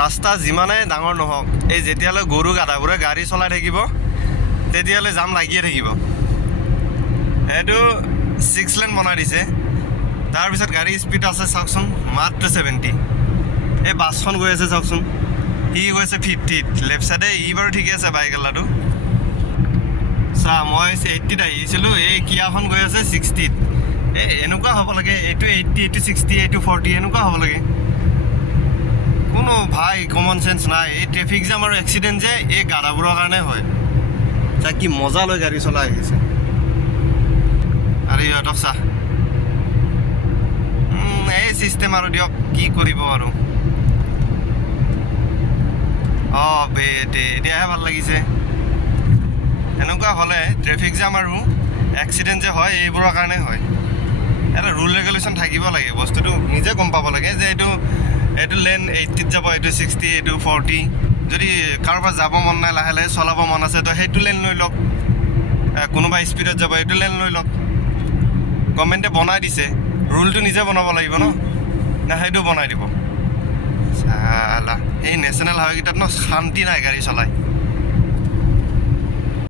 ৰাস্তা যিমানে ডাঙৰ নহওক এই যেতিয়ালৈ গৰু গাধাবোৰে গাড়ী চলাই থাকিব তেতিয়ালৈ জাম লাগিয়ে থাকিব। এইটো 6 লেন বনাই দিছে, তাৰপিছত গাড়ী স্পীড আছে চাওকচোন মাত্ৰ 70। এই বাছখন গৈ আছে চাওকচোন, ই গৈছে 50ত, লেফ্ট চাইডে ই বাৰু ঠিকে আছে বাইকৱালাটো। চা মই 80ত আহিছিলোঁ, এই কিয়াখন গৈ আছে 60ত। এনেকুৱা হ'ব লাগে, এইটো 80, এইটো 60, এইটো 40 এনেকুৱা হ'ব লাগে। কোনো ভাই কমন চেঞ্চ নাই। এই ট্ৰেফিক জাম আৰু এক্সিডেণ্ট যে এই গাধাবোৰৰ কাৰণে হয়। চা কি মজা লৈ গাড়ী চলাই আহিছে, আৰু ইহঁতক চা এই চিষ্টেম আৰু দিয়ক কি কৰিব আৰু। এতিয়াহে ভাল লাগিছে। এনেকুৱা হ'লে ট্ৰেফিক জাম আৰু এক্সিডেণ্ট যে হয় এইবোৰৰ কাৰণে হয়। এটা ৰুল ৰেগুলেশ্যন থাকিব লাগে, বস্তুটো নিজে গম পাব লাগে যে এইটো লেন 80ত যাব, এইটো 60, এইটো 40। যদি কাৰোবাৰ যাব মন নাই, লাহে লাহে চলাব মন আছে তো সেইটো লেন লৈ লওক। কোনোবা স্পীডত যাব এইটো লেন লৈ লওক। গভৰ্ণমেণ্টে বনাই দিছে, ৰুলটো নিজে বনাব লাগিব ন, সেইটো বনাই দিব। চালা এই নেশ্যনেল হাইৱেকেইটাত ন শান্তি নাই গাড়ী চলাই।